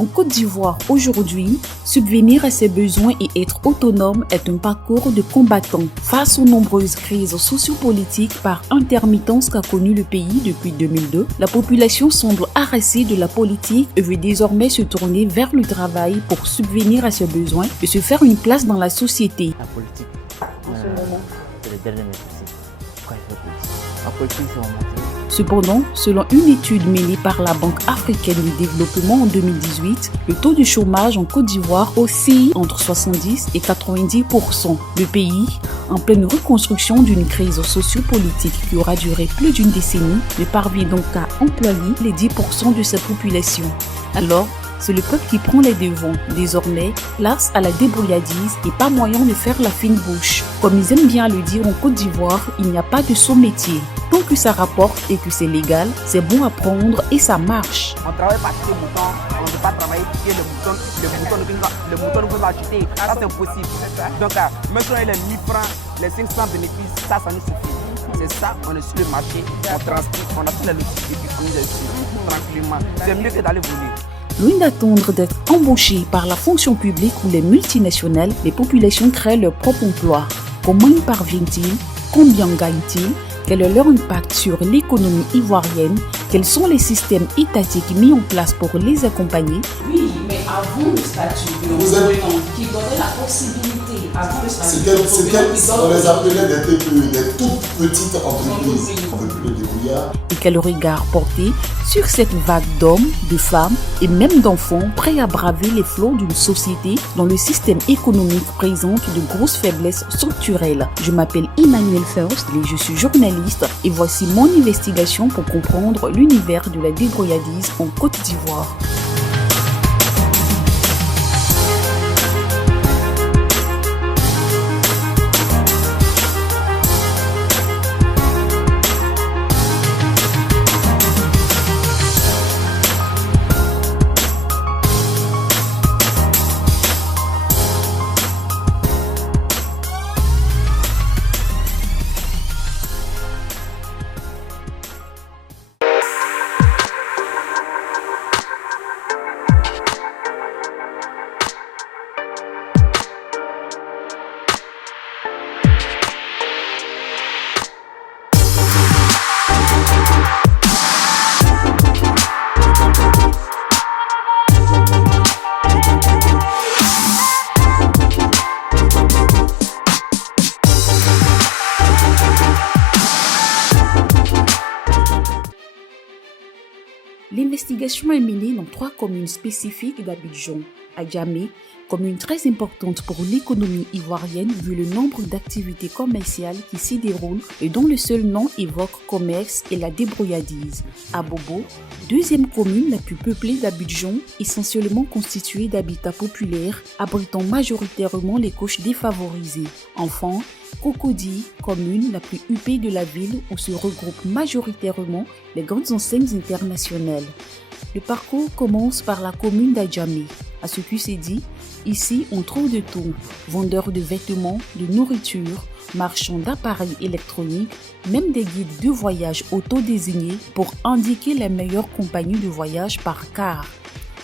En Côte d'Ivoire, aujourd'hui, subvenir à ses besoins et être autonome est un parcours de combattant. Face aux nombreuses crises sociopolitiques par intermittence qu'a connu le pays depuis 2002, la population semble harassée de la politique et veut désormais se tourner vers le travail pour subvenir à ses besoins et se faire une place dans la société. La politique, c'est le dernier métier. Pourquoi il fait politique? La politique, c'est mon métier. Cependant, selon une étude menée par la Banque africaine du développement en 2018, le taux de chômage en Côte d'Ivoire oscille entre 70 et 90%. Le pays, en pleine reconstruction d'une crise sociopolitique qui aura duré plus d'une décennie, ne parvient donc qu'à employer les 10% de sa population. Alors, c'est le peuple qui prend les devants. Désormais, place à la débrouillardise et pas moyen de faire la fine bouche. Comme ils aiment bien le dire en Côte d'Ivoire, il n'y a pas de sous-métier. Tant que ça rapporte et que c'est légal, c'est bon à prendre et ça marche. On travaille pas acheter le mouton, on ne peut pas travailler pour le mouton ne peut pas acheter. Ça c'est impossible. Donc, même si on a les 1000 francs, les 500 bénéfices, ça nous suffit. C'est ça, on est sur le marché, on transpire, on a tous les logistiques et puis on est dessus, tranquillement. C'est mieux que d'aller voler. Loin d'attendre d'être embauchés par la fonction publique ou les multinationales, les populations créent leur propre emploi. Comment y parviennent-ils? Combien gagnent-ils? Quel est leur impact sur l'économie ivoirienne? Quels sont les systèmes étatiques mis en place pour les accompagner? Oui, mais avant le statut de l'employant qui donnait la possibilité, avant le statut de l'employant, on les appelait des TPE, des toutes petites entreprises. On ne veut plus les débrouillards. Et quel regard porter sur cette vague d'hommes, de femmes et même d'enfants prêts à braver les flots d'une société dont le système économique présente de grosses faiblesses structurelles. Je m'appelle Emmanuel Faust et je suis journaliste et voici mon investigation pour comprendre l'univers de la débrouillardise en Côte d'Ivoire. L'investigation est menée dans 3 communes spécifiques d'Abidjan. Adjamé, commune très importante pour l'économie ivoirienne vu le nombre d'activités commerciales qui s'y déroulent et dont le seul nom évoque commerce et la débrouillardise. Abobo, deuxième commune la plus peuplée d'Abidjan, essentiellement constituée d'habitats populaires, abritant majoritairement les couches défavorisées. Enfin, Cocody, commune la plus huppée de la ville où se regroupent majoritairement les grandes enseignes internationales. Le parcours commence par la commune d'Adjamé. À ce qui s'est dit, ici on trouve de tout, vendeurs de vêtements, de nourriture, marchands d'appareils électroniques, même des guides de voyage auto-désignés pour indiquer les meilleures compagnies de voyage par car.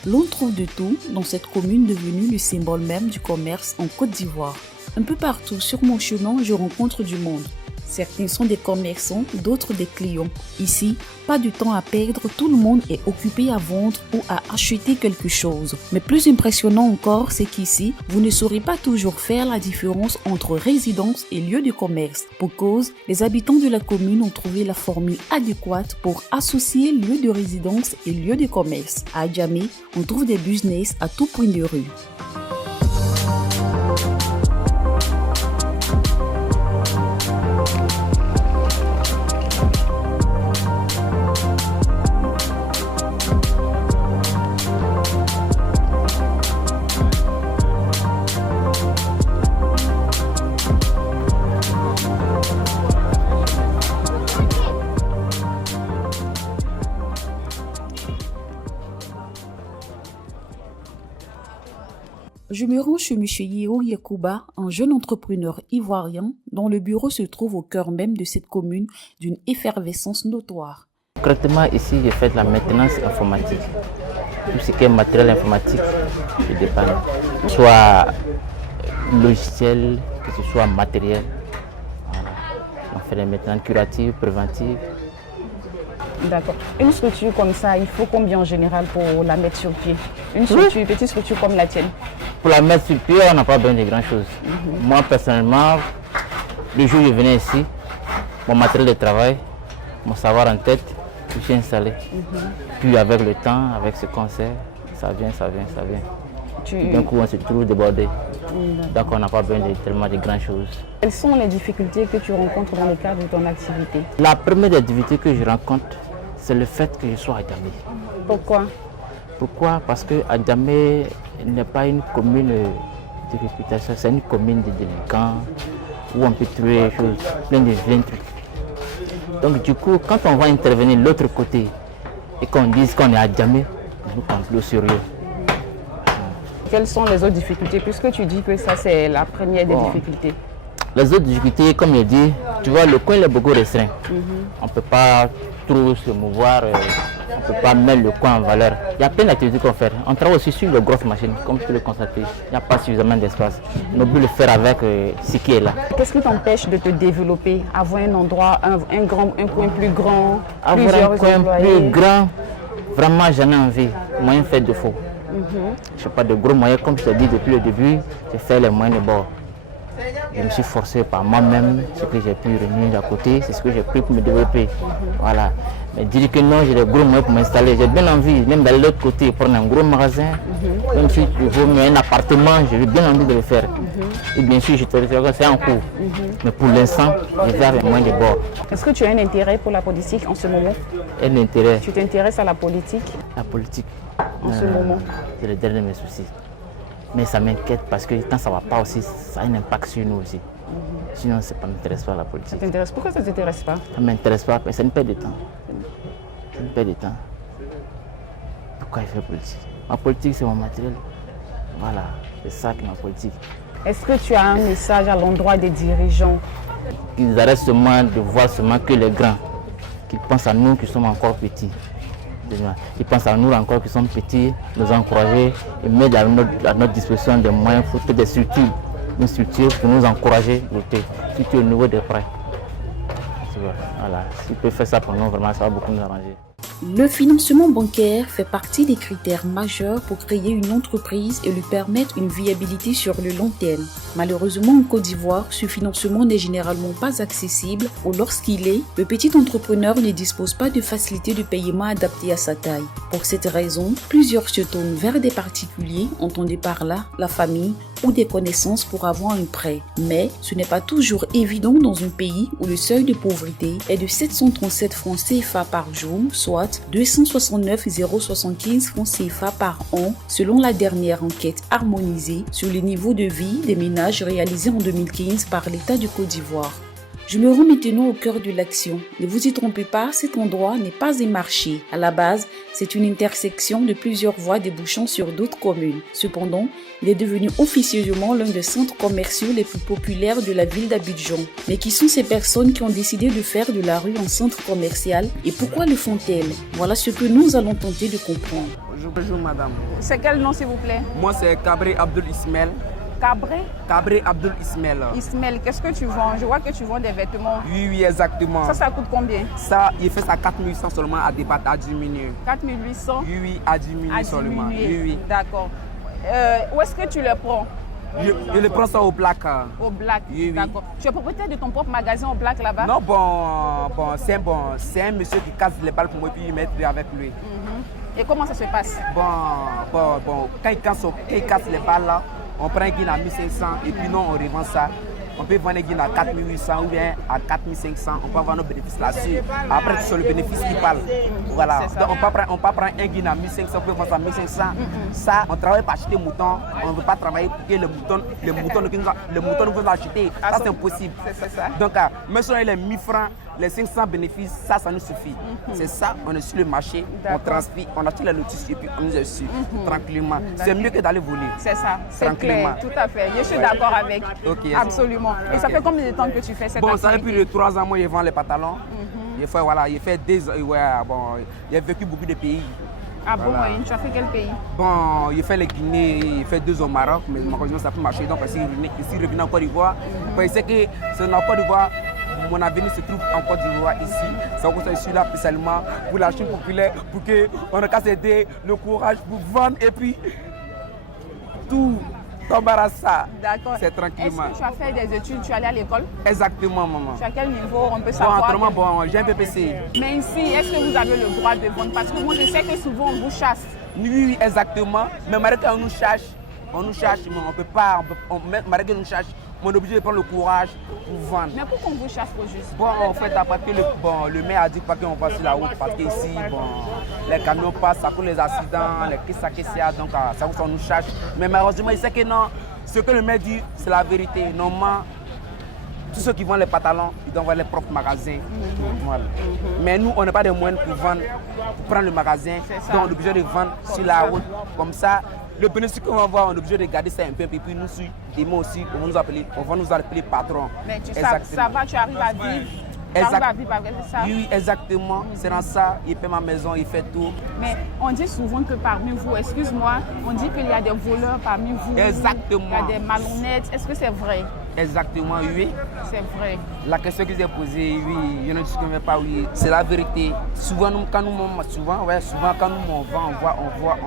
L'on trouve de tout dans cette commune devenue le symbole même du commerce en Côte d'Ivoire. Un peu partout sur mon chemin, je rencontre du monde. Certains sont des commerçants, d'autres des clients. Ici, pas de temps à perdre, tout le monde est occupé à vendre ou à acheter quelque chose. Mais plus impressionnant encore, c'est qu'ici, vous ne saurez pas toujours faire la différence entre résidence et lieu de commerce. Pour cause, les habitants de la commune ont trouvé la formule adéquate pour associer lieu de résidence et lieu de commerce. À Adjamé, on trouve des business à tout point de rue. Je me rends chez M. Yeo Yekouba, un jeune entrepreneur ivoirien dont le bureau se trouve au cœur même de cette commune d'une effervescence notoire. Concrètement, ici, je fais de la maintenance informatique. tout ce qui est matériel informatique, je dépanne. Soit logiciel, que ce soit matériel. Voilà. On fait des maintenances curatives, préventives. D'accord. Une structure comme ça, il faut combien en général pour la mettre sur pied? Une structure, une petite structure comme la tienne? Pour la mettre sur pied, on n'a pas besoin de grand chose. Moi personnellement, le jour où je venais ici, mon matériel de travail, mon savoir en tête, je suis installé. Puis avec le temps, avec ce concert, ça vient. D'un coup, on se trouve débordé. Donc on n'a pas besoin de tellement de grandes choses. Quelles sont les difficultés que tu rencontres dans le cadre de ton activité? La première des difficultés que je rencontre, c'est le fait que je sois à Djamé. Pourquoi? Pourquoi? Parce que Djamé n'est pas une commune de réputation, c'est une commune de délinquants où on peut trouver des choses, plein de vilains trucs. Donc du coup, quand on va intervenir de l'autre côté et qu'on dise qu'on est à Djamé, on nous prend plus au sérieux. Quelles sont les autres difficultés, puisque tu dis que ça c'est la première des difficultés? Les autres difficultés, comme je dis, tu vois, le coin est beaucoup restreint. On ne peut pas trop se mouvoir, on ne peut pas mettre le coin en valeur. Il y a plein d'activités qu'on fait. On travaille aussi sur les grosses machines, comme tu peux le constater. Il n'y a pas suffisamment d'espace. On oublie le faire avec ce qui est là. Qu'est-ce qui t'empêche de te développer, avoir un endroit, un coin plus grand, avoir un coin plus grand, vraiment j'en ai envie. Moyen fait de faux. Je n'ai pas de gros moyens, comme je t'ai dit depuis le début, j'ai fait les moyens de bord. Je me suis forcé par moi-même, ce que j'ai pu réunir à côté, c'est ce que j'ai pris pour me développer. Voilà. Mais dire que non, j'ai des gros moyens pour m'installer. J'ai bien envie, même d'aller de l'autre côté, prendre un gros magasin, même si je veux un appartement, j'ai bien envie de le faire. Et bien sûr, je te le dirai, c'est en cours. Mais pour l'instant, je vais avec les moyens de bord. Est-ce que tu as un intérêt pour la politique en ce moment? Un intérêt. Tu t'intéresses à la politique? La politique. En ce moment? C'est le dernier de mes soucis. Mais ça m'inquiète parce que quand ça ne va pas aussi, ça a un impact sur nous aussi. Sinon, ça ne m'intéresse pas la politique. Ça t'intéresse? Pourquoi ça ne t'intéresse pas? Ça ne m'intéresse pas, mais c'est une perte de temps. C'est une perte de temps. Pourquoi il fait politique? Ma politique, c'est mon matériel. Voilà, c'est ça qui est ma politique. Est-ce que tu as un message à l'endroit des dirigeants? Qu'ils arrêtent seulement de voir seulement que les grands. Qu'ils pensent à nous qui sommes encore petits. Ils pensent à nous encore qui sommes petits, nous encourager et mettre à notre disposition des moyens pour des structures. Une structure pour nous encourager à lutter, surtout au niveau des prêts. Voilà. S'ils peuvent faire ça pour nous, vraiment, ça va beaucoup nous arranger. Le financement bancaire fait partie des critères majeurs pour créer une entreprise et lui permettre une viabilité sur le long terme. Malheureusement, en Côte d'Ivoire, ce financement n'est généralement pas accessible ou lorsqu'il est, le petit entrepreneur ne dispose pas de facilités de paiement adaptées à sa taille. Pour cette raison, plusieurs se tournent vers des particuliers, entendez par là la famille ou des connaissances pour avoir un prêt. Mais ce n'est pas toujours évident dans un pays où le seuil de pauvreté est de 737 francs CFA par jour, soit 269,075 francs CFA par an, selon la dernière enquête harmonisée sur les niveaux de vie des ménages réalisée en 2015 par l'État de Côte d'Ivoire. Je me rends maintenant au cœur de l'action. Ne vous y trompez pas, cet endroit n'est pas un marché. À la base, c'est une intersection de plusieurs voies débouchant sur d'autres communes. Cependant, il est devenu officieusement l'un des centres commerciaux les plus populaires de la ville d'Abidjan. Mais qui sont ces personnes qui ont décidé de faire de la rue un centre commercial et pourquoi le font-elles? Voilà ce que nous allons tenter de comprendre. Bonjour madame. C'est quel nom s'il vous plaît? Moi c'est Kabré Abdul Ismail. Cabré? Cabré Abdul Ismail. Ismail, qu'est-ce que tu vends? Je vois que tu vends des vêtements. Oui, exactement. Ça coûte combien? Ça, il fait ça 4800 seulement à débattre, à diminuer. 4800? Oui, à diminuer seulement. Oui. D'accord. Où est-ce que tu le prends? Je le prends ça au Black. Au Black, oui. D'accord. Tu es propriétaire de ton propre magasin au Black là-bas? Non, c'est un monsieur qui casse les balles pour moi et puis il met avec lui. Et comment ça se passe? Quand il casse les balles là, on prend un guin à 1500 et puis non, on revend ça. On peut vendre un guin à 4800 ou bien à 4500. On peut avoir nos bénéfices là-dessus. Après, c'est le bénéfice qui parle. Voilà. Donc, on peut prendre un guin à 1500, on peut vendre à 1500. Ça, on travaille pour acheter mouton. On ne veut pas travailler pour que le mouton nous veut acheter. Ça, c'est impossible. Donc, même si on a les 1000 francs, les 500 bénéfices, ça nous suffit. C'est ça, on est sur le marché, on transfère, on achète les notices et puis on nous est dessus, tranquillement. C'est mieux que d'aller voler. C'est ça, c'est clair, tout à fait. Je suis d'accord avec. Absolument. Et ça fait combien de temps que tu fais cette activité? Ça fait plus de 3 ans, moi, je vends les pantalons. J'ai fait 2 ans, j'ai vécu beaucoup de pays. Ah bon, oui. Tu as fait quel pays? Bon, il fait les Guinées, il fait 2 au Maroc, mais malheureusement ça peut marcher. Donc ici, revenu en Côte d'Ivoire. Il sait que c'est en Côte d'Ivoire. Mon avenir se trouve en Côte d'Ivoire ici. C'est pour ça que je suis là spécialement pour la Chine populaire, pour qu'on ait qu'à s'aider, le courage pour vendre et puis tout tombera ça. D'accord. C'est tranquillement. Est-ce que tu as fait des études, tu es allé à l'école? Exactement, maman. Tu as quel niveau? On peut savoir. Bon, j'ai un PPC. Mais ici, est-ce que vous avez le droit de vendre? Parce que moi, je sais que souvent, on vous chasse. Oui, exactement. Mais malgré qu'on nous cherche, mais on ne peut pas, malgré qu'on nous cherche, on est obligé de prendre le courage pour vendre. Mais pourquoi on vous chasse au juste? Bon, en fait, parce que le maire a dit pas qu'on passe sur la route, parce qu'ici, les camions passent, ça cause les accidents, les ça, donc ça on nous cherche. Mais malheureusement, il sait que non, ce que le maire dit, c'est la vérité. Normalement, tous ceux qui vendent les pantalons, ils doivent avoir les propres magasins. Voilà. Mais nous, on n'a pas de moyens pour vendre, pour prendre le magasin, donc on est obligé de vendre sur la route. Comme ça, le bénéfice qu'on va avoir, on est obligé de garder ça un peu, et puis nous, demain aussi, on va nous appeler patron. Mais ça va, tu arrives à vivre. Tu arrives à vivre avec ça? Oui, exactement. C'est dans ça, il paie ma maison, il fait tout. Mais on dit souvent que parmi vous, excuse-moi, on dit qu'il y a des voleurs parmi vous. Exactement. Il y a des malhonnêtes. Est-ce que c'est vrai? Exactement, oui. C'est vrai. La question que j'ai posée, oui, il y en a qui ne disent pas, oui. C'est la vérité. Souvent, quand nous on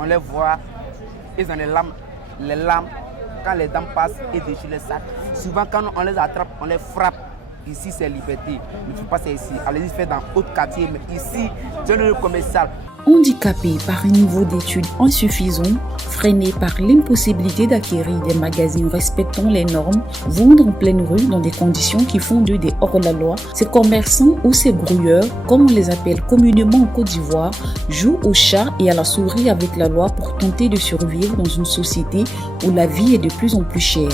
les voit, ils ont les lames, quand les dames passent et déchirent les sacs. Souvent, quand on les attrape, on les frappe. Ici, c'est liberté. Ne fais pas ça ici. Allez-y, faire dans d'autres quartiers. Mais ici, c'est le commercial. Handicapés par un niveau d'études insuffisant, freinés par l'impossibilité d'acquérir des magasins respectant les normes, vendent en pleine rue dans des conditions qui font d'eux des hors-la-loi, ces commerçants ou ces grouilleurs, comme on les appelle communément en Côte d'Ivoire, jouent au chat et à la souris avec la loi pour tenter de survivre dans une société où la vie est de plus en plus chère.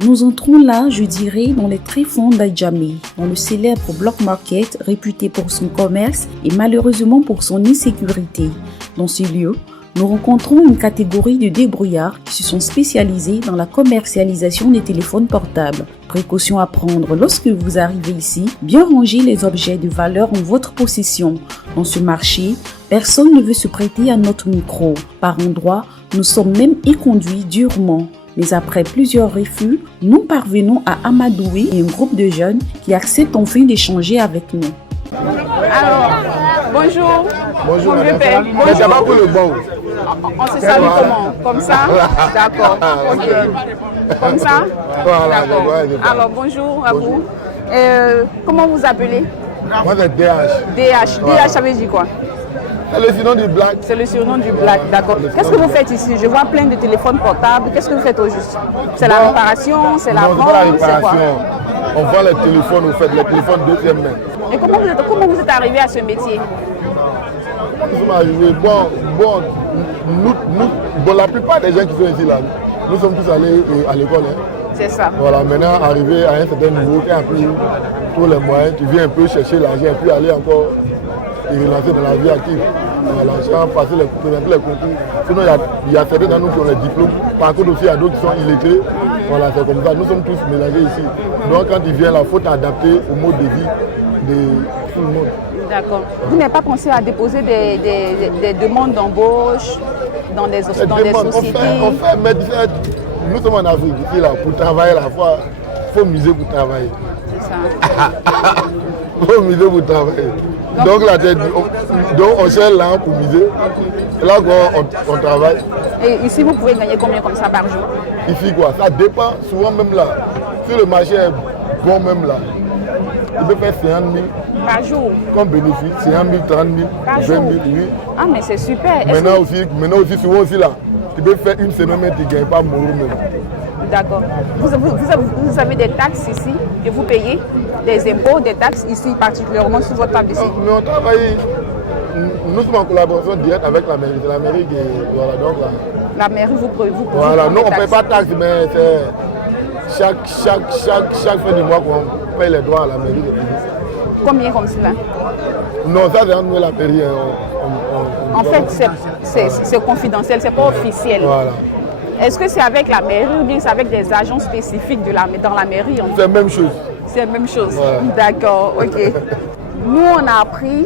Nous entrons là, je dirais, dans les tréfonds d'Adjamé, dans le célèbre Block Market réputé pour son commerce et malheureusement pour son insécurité. Dans ce lieu, nous rencontrons une catégorie de débrouillards qui se sont spécialisés dans la commercialisation des téléphones portables. Précaution à prendre lorsque vous arrivez ici, bien ranger les objets de valeur en votre possession. Dans ce marché, personne ne veut se prêter à notre micro. Par endroits, nous sommes même éconduits durement. Mais après plusieurs refus, nous parvenons à amadouer un groupe de jeunes qui acceptent enfin d'échanger avec nous. Alors, bonjour. Bonjour, madame. Mais c'est pas pour le bon. On se salue comment? Comme ça? D'accord. Ok. Comme ça? Voilà, d'accord. Alors, bonjour à vous. Comment vous appelez? Moi, c'est DH. DH. DH, ça veut dire quoi? C'est le surnom du Black. C'est le surnom du Black, d'accord. Qu'est-ce que vous faites ici? Je vois plein de téléphones portables. Qu'est-ce que vous faites au juste? C'est la réparation? C'est la vente? Non, c'est pas la réparation. On vend les téléphones, vous faites les téléphones deuxième main. Et comment vous êtes arrivé à ce métier? Nous sommes arrivés. Bon, la plupart des gens qui sont ici, là, nous sommes tous allés à l'école. Hein. C'est ça. Voilà, maintenant, arrivé à un certain niveau, tu as pris tous les moyens, tu viens un peu chercher l'argent et puis aller encore et relancer dans la vie active. L'argent, passer les concours. Sinon, il y a certains d'entre nous qui ont les diplômes. Par contre, aussi, il y a d'autres qui sont illettrés. Voilà, c'est comme ça. Nous sommes tous mélangés ici. Donc, quand tu viens là, il faut t'adapter au mode de vie de tout le monde. D'accord. Vous n'avez pas pensé à déposer des demandes d'embauche dans des sociétés? On fait, mais nous sommes en Afrique, ici, là, pour travailler la fois, il faut miser pour travailler. C'est ça. Il faut miser pour travailler. Donc, là, on cherche là pour miser. C'est là qu'on travaille. Et ici, vous pouvez gagner combien comme ça par jour? Ici, quoi? Ça dépend. Souvent, même là, si le marché est bon, même là, il peut faire 50 000 par jour. Comme bénéfice, 50 000, 30 000, par 20 000, jour. Oui. Ah, mais c'est super. Maintenant aussi, souvent aussi là, tu peux faire une semaine, mais tu ne gagnes pas mon même. D'accord. Vous avez des taxes ici que vous payez, des impôts, des taxes ici, particulièrement sur votre table ici? Mais on travaille, nous sommes en collaboration directe avec la mairie. C'est la mairie qui voilà, donc là. La mairie vous voilà, non, on ne paye pas de taxes, mais c'est chaque fin du mois qu'on paye les droits à la mairie. Combien comme cela? Non, ça c'est entre nous et la mairie. En fait, c'est confidentiel, c'est pas officiel. Voilà. Est-ce que c'est avec la mairie ou bien c'est avec des agents spécifiques dans la mairie? C'est la même chose. C'est la même chose. Voilà. D'accord, ok. Nous, on a appris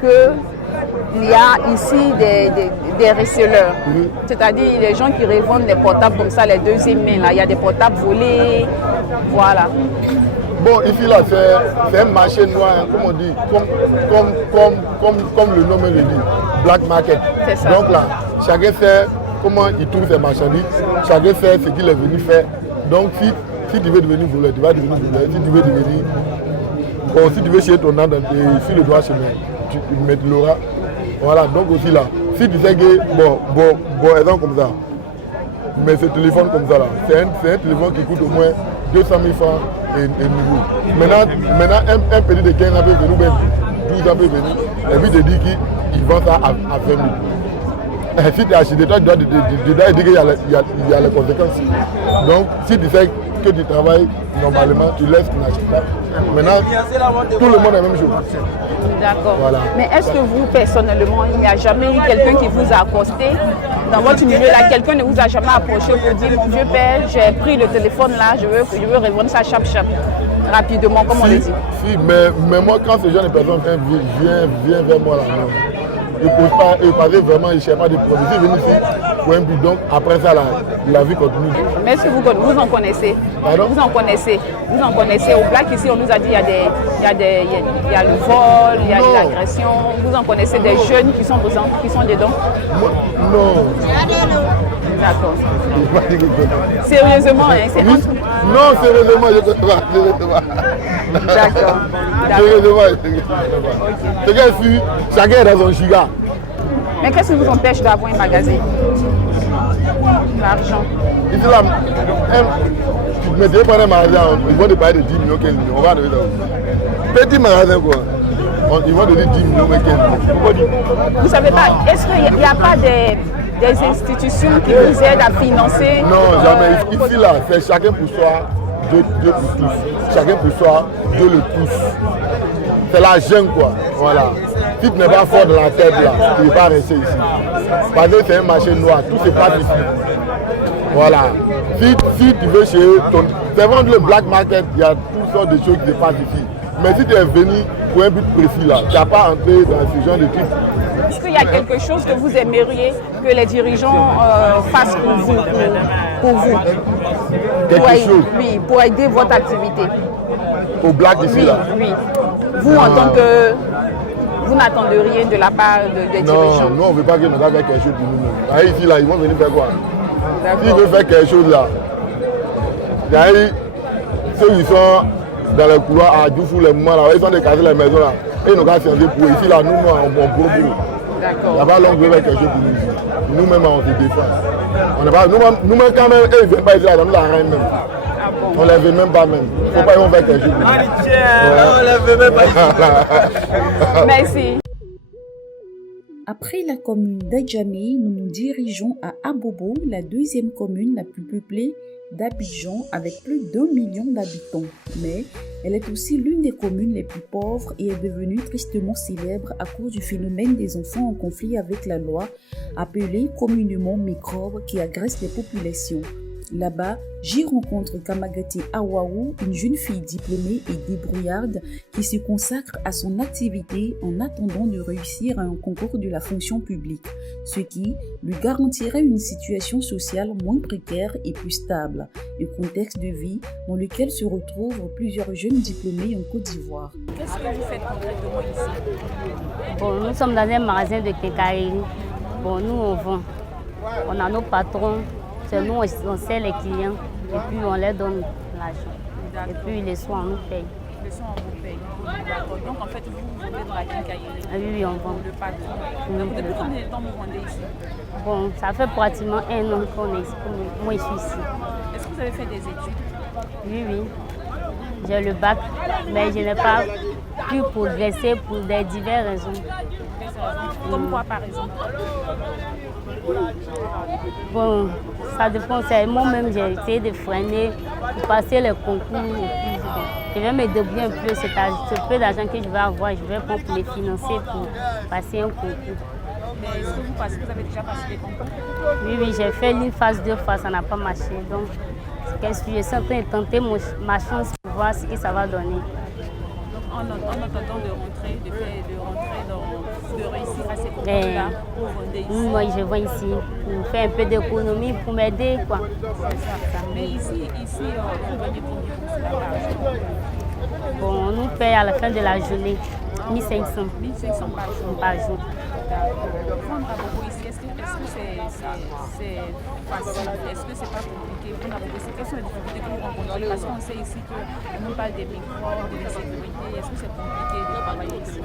qu'il y a ici des receleurs, c'est-à-dire les gens qui revendent les portables comme ça, les deuxièmes mains. Là. Il y a des portables volés, voilà. Bon, ici, là, c'est un marché noir, hein, comme on dit, comme le nom le dit, black market. C'est ça. Donc là, chacun sait comment il trouve ses marchandises, chacun sait ce qu'il est venu faire. Donc, si tu veux devenir voleur, tu vas devenir voleur. Si tu veux devenir... Bon, si tu veux chier ton âme sur le droit chemin, tu l'auras. Voilà, donc aussi là, si tu sais que, bon, exemple comme ça, mais ce téléphone comme ça là, c'est un téléphone qui coûte au moins 200 000 francs et nouveau. Maintenant un petit de 15 ans peut venir, même 12 ans peut venir, et puis te dit qu'il vend ça à 20 000. Et si tu as acheté, toi, tu dois dire qu'il y a les conséquences. Donc, si tu sais que tu travailles normalement, tu laisses, tu n'achètes pas. Maintenant, tout le monde est la même chose. D'accord. Voilà. Mais est-ce que vous, personnellement, il n'y a jamais eu quelqu'un qui vous a accosté dans votre milieu là? Quelqu'un ne vous a jamais approché pour dire, mon vieux père, j'ai pris le téléphone là, je veux revendre ça chap rapidement, comme on le dit. Si, mais moi, quand ce genre de personnes viennent vers moi là, non. Ils ne posent pas, vraiment, ils ne cherchent pas de produits. Ils viennent ici pour un but, donc après ça, la vie continue. Mais est-ce que vous en connaissez? Pardon? Vous en connaissez? Au Black ici, on nous a dit il y a le vol, il y a de l'agression. Vous en connaissez des jeunes qui sont dedans? Non. D'accord. Sérieusement, hein, c'est entre... Non, sérieusement, je ne sais pas. D'accord. Sérieusement. C'est que chacun est dans son giga. Mais qu'est-ce qui vous empêche d'avoir un magasin? L'argent. Ici là, tu me dis pas un magasin, ils vont te parler de 10 millions, 15 millions. On va arriver là. Petit magasin quoi. Ils vont te dire 10 millions, 15 millions. Pourquoi dire? Vous ne savez pas, est-ce qu'il n'y a pas des institutions qui vous aident à financer? Non, jamais. Ici là, c'est chacun pour soi, Dieu pour tous. Chacun pour soi, Dieu le pousse. C'est la jungle quoi. Voilà. Si tu n'es pas fort dans la tête là, tu ne peux pas rester ici. Parce que c'est un marché noir, tout se passe ici. Voilà. Si tu veux chez eux, c'est vraiment le black market, il y a toutes sortes de choses qui se passent ici. Mais si tu es venu pour un but précis là, tu n'as pas entré dans ce genre de trucs. Est-ce qu'il y a quelque chose que vous aimeriez que les dirigeants fassent pour vous? Quelque chose? Oui, pour aider votre activité. Au black ici là? Oui. Vous, en tant que... Vous n'attendez rien de la part des dirigeants? Non, on ne veut pas que nous fasse quelque chose pour nous-mêmes. Ici, là, ils vont venir faire quoi? S'ils veulent faire quelque chose là, ceux qui sont dans le couloir à Djoufou, les moments là, ils sont décasés les maisons là, et ils n'ont qu'à changer pour eux. Ici, là, nous, on prend pour eux. D'accord. Il n'y a pas longtemps faire quelque chose pour nous ici. Nous-mêmes, on se défend. Nous-mêmes, quand même, ils ne viennent pas ici, là, nous la reine même. Ah bon? On ne les veut même pas même. Il ne faut pas qu'ils vont faire quelque chose. On ne les veut même pas. Merci. Après la commune d'Adjamé, nous nous dirigeons à Abobo, la deuxième commune la plus peuplée d'Abidjan avec plus d'1 million d'habitants. Mais elle est aussi l'une des communes les plus pauvres et est devenue tristement célèbre à cause du phénomène des enfants en conflit avec la loi, appelé communément microbe, qui agresse les populations. Là-bas, j'y rencontre Kamagati Awaou, une jeune fille diplômée et débrouillarde qui se consacre à son activité en attendant de réussir à un concours de la fonction publique, ce qui lui garantirait une situation sociale moins précaire et plus stable, un contexte de vie dans lequel se retrouvent plusieurs jeunes diplômés en Côte d'Ivoire. Qu'est-ce que vous faites concrètement ici? Bon, nous sommes dans un magasin de quincaillerie. Bon, nous on vend. On a nos patrons. C'est nous, on sert les clients et puis on leur donne l'argent. Et puis les soirs, on nous paye. Les soirs, on vous paye. D'accord. Donc en fait, vous vendez dans la quincaillerie? Ah oui, on vend. Le patron. Donc depuis combien de temps vous vendez ici? Bon, ça fait pratiquement 1 an qu'on est ici. Moi, je suis ici. Est-ce que vous avez fait des études? Oui. J'ai le bac, mais je n'ai pas plus progresser pour des diverses raisons. Comme quoi, par exemple? Bon, ça dépend. Moi-même, j'ai essayé de freiner pour passer les concours. Et puis, je vais me débrouiller un peu. Ce peu d'argent que je vais avoir, je vais prendre pour les financer pour passer un concours. Mais est-ce que vous avez déjà passé des concours? Oui, j'ai fait une phase 2 fois, ça n'a pas marché. Donc, je suis en train de tenter ma chance pour voir ce que ça va donner. En attendant de réussir à ces concours-là, vous vendez ici? Moi, je vais ici pour faire un peu d'économie, pour m'aider, quoi. Mais ici, vous vendez combien pour cela par jour? Bon, on nous paye à la fin de la journée 1500. 1500 par jour. Vendre à Bobo ici, est-ce que c'est facile? Est-ce que c'est pas compliqué? Vendre à Bobo ici, quelles sont les difficultés que vous rencontrez? Parce qu'on sait ici qu'on parle des microbes, de l'insécurité. Est-ce que c'est compliqué de travailler ici?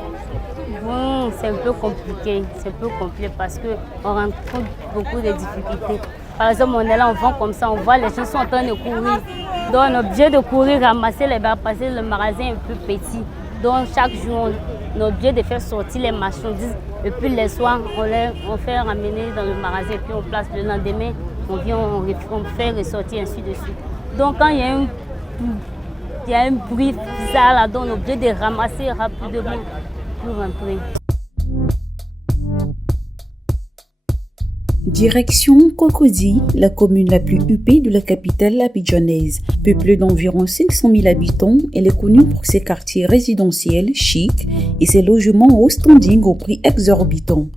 Bon, c'est un peu compliqué. C'est un peu compliqué parce qu'on rencontre beaucoup de difficultés. Par exemple, on est là, on vend comme ça, on voit les gens sont en train de courir. Donc, on est obligé de courir, ramasser les barres, parce que le magasin est un peu petit. Donc, chaque jour, on est obligé de faire sortir les marchandises. Et puis, les soirs, on fait ramener dans le magasin. Puis, on place le lendemain, on vient, on fait ressortir, ainsi de suite. Donc, quand il y a un bruit bizarre là, donc on est obligé de ramasser rapidement pour rentrer. Direction Cocody, la commune la plus huppée de la capitale abidjanaise. Peuplée d'environ 500 000 habitants, elle est connue pour ses quartiers résidentiels chics et ses logements haut standing au prix exorbitant.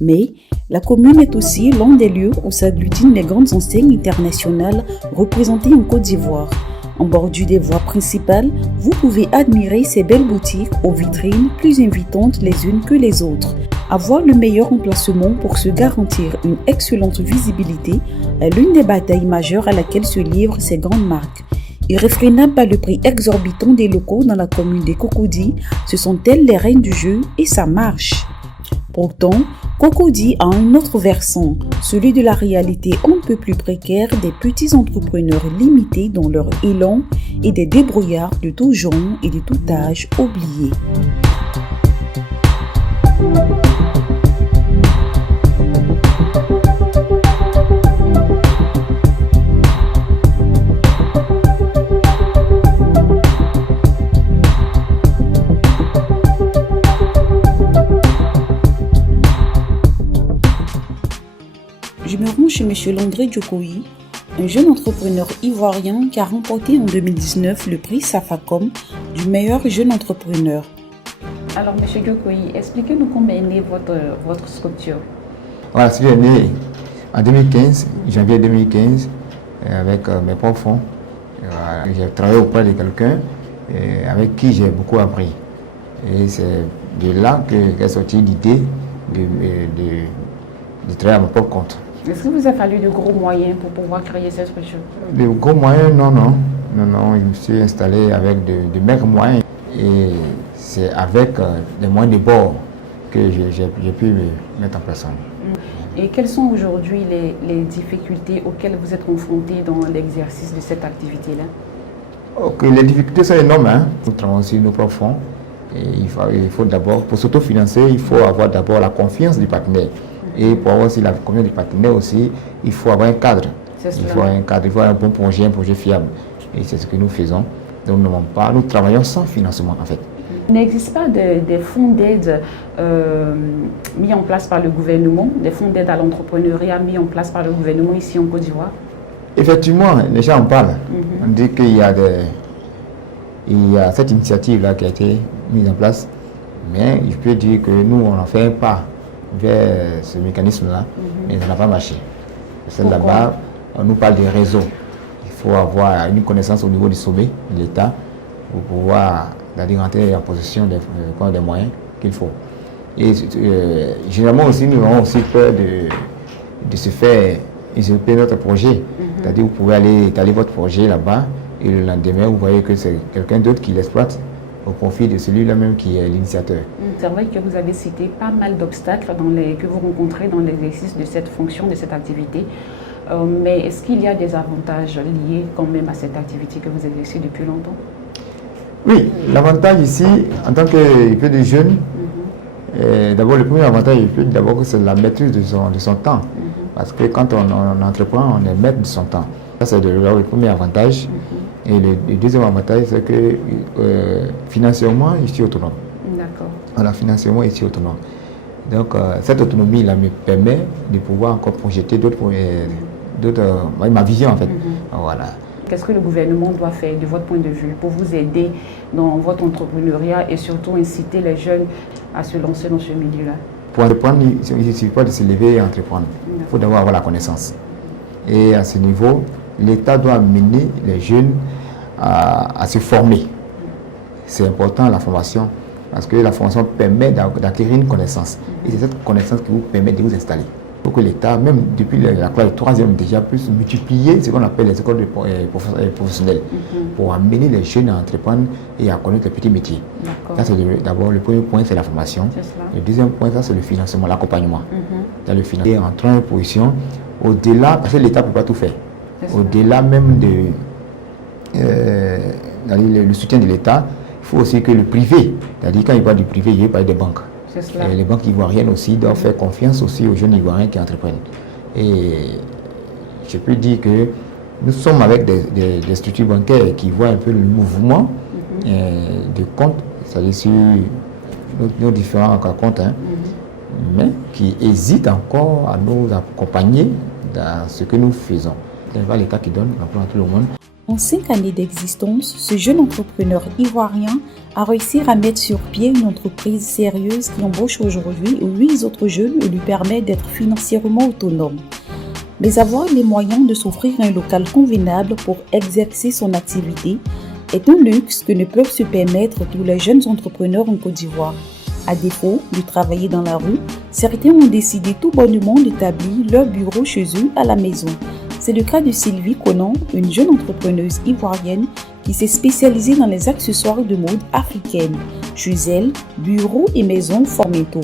Mais la commune est aussi l'un des lieux où s'agglutinent les grandes enseignes internationales représentées en Côte d'Ivoire. En bordure des voies principales, vous pouvez admirer ces belles boutiques aux vitrines plus invitantes les unes que les autres. Avoir le meilleur emplacement pour se garantir une excellente visibilité est l'une des batailles majeures à laquelle se livrent ces grandes marques. Irréfrénables par le prix exorbitant des locaux dans la commune des Cocody, ce sont elles les reines du jeu et ça marche. Pourtant, Cocody a un autre versant, celui de la réalité un peu plus précaire des petits entrepreneurs limités dans leur élan et des débrouillards de tout genre et de tout âge oubliés. Je me rends chez M. Landré Djokoyi, un jeune entrepreneur ivoirien qui a remporté en 2019 le prix Safacom du meilleur jeune entrepreneur. Alors, M. Djokoyi, expliquez-nous comment est née votre structure. Voilà, je suis né en 2015, janvier 2015, avec mes propres fonds. J'ai travaillé auprès de quelqu'un avec qui j'ai beaucoup appris. Et c'est de là qu'est sortie l'idée de travailler à mon propre compte. Est-ce qu'il vous a fallu de gros moyens pour pouvoir créer cette structure? De gros moyens, non. Je me suis installé avec de maigres moyens. Et c'est avec des moyens de bord que j'ai pu me mettre en place. Et quelles sont aujourd'hui les difficultés auxquelles vous êtes confrontés dans l'exercice de cette activité-là? Les difficultés sont énormes. Nous travaillons aussi nos propres fonds. Et il faut d'abord, pour s'autofinancer, il faut avoir d'abord la confiance du partenaire. Et pour avoir aussi la confiance du partenaire aussi, il faut avoir un cadre. Il faut avoir un bon projet, un projet fiable. Et c'est ce que nous faisons. Donc nous travaillons sans financement en fait. Il n'existe pas des fonds d'aide mis en place par le gouvernement, des fonds d'aide à l'entrepreneuriat mis en place par le gouvernement ici en Côte d'Ivoire? Effectivement, les gens en parlent. On dit qu'il y a cette initiative-là qui a été mise en place, mais je peux dire que nous, on en fait un pas vers ce mécanisme-là, mais ça n'a pas marché. Là-bas, on nous parle des réseaux. Il faut avoir une connaissance au niveau du sommet de l'État pour pouvoir rentrer en possession des moyens qu'il faut. Et généralement aussi, nous avons aussi peur de se faire usurper notre projet. C'est-à-dire vous pouvez aller étaler votre projet là-bas et le lendemain, vous voyez que c'est quelqu'un d'autre qui l'exploite au profit de celui-là même qui est l'initiateur. C'est vrai que vous avez cité pas mal d'obstacles que vous rencontrez dans l'exercice de cette fonction, de cette activité. Mais est-ce qu'il y a des avantages liés quand même à cette activité que vous exercez depuis longtemps? Oui, l'avantage ici, en tant que de jeune, d'abord le premier avantage, d'abord c'est la maîtrise de son temps. Parce que quand on entreprend, on est maître de son temps. Ça, c'est le premier avantage. Et le deuxième avantage, c'est que financièrement, je suis autonome. D'accord. Voilà, financièrement, je suis autonome. Donc, cette autonomie-là me permet de pouvoir encore projeter ma vision, en fait. Voilà. Qu'est-ce que le gouvernement doit faire, de votre point de vue, pour vous aider dans votre entrepreneuriat et surtout inciter les jeunes à se lancer dans ce milieu-là? Pour entreprendre, il ne suffit pas de se lever et entreprendre. Il faut d'abord avoir la connaissance. Et à ce niveau, l'État doit amener les jeunes à se former. C'est important la formation, parce que la formation permet d'acquérir une connaissance. Et c'est cette connaissance qui vous permet de vous installer. Il faut que l'État, même depuis la classe 3e, déjà puisse multiplier ce qu'on appelle les écoles professionnelles pour amener les jeunes à entreprendre et à connaître les petits métiers. Ça, c'est d'abord le premier point, c'est la formation. Le deuxième point, ça, c'est le financement, l'accompagnement. Dans le financement, et en train de position, au-delà, parce que l'État ne peut pas tout faire, au-delà même le soutien de l'État, il faut aussi que le privé, c'est-à-dire quand il parle du privé, il parle des banques. Et les banques ivoiriennes aussi doivent faire confiance aussi aux jeunes ivoiriens qui entreprennent. Et je peux dire que nous sommes avec des structures bancaires qui voient un peu le mouvement de comptes, c'est-à-dire sur nos différents comptes, mais qui hésitent encore à nous accompagner dans ce que nous faisons. Ce n'est pas l'État qui donne l'emploi à tout le monde. En 5 années d'existence, ce jeune entrepreneur ivoirien a réussi à mettre sur pied une entreprise sérieuse qui embauche aujourd'hui 8 autres jeunes et lui permet d'être financièrement autonome. Mais avoir les moyens de s'offrir un local convenable pour exercer son activité est un luxe que ne peuvent se permettre tous les jeunes entrepreneurs en Côte d'Ivoire. À défaut de travailler dans la rue, certains ont décidé tout bonnement d'établir leur bureau chez eux à la maison. C'est le cas de Sylvie Conan, une jeune entrepreneuse ivoirienne qui s'est spécialisée dans les accessoires de mode africaine. Chez elle, bureau et maison forment tout.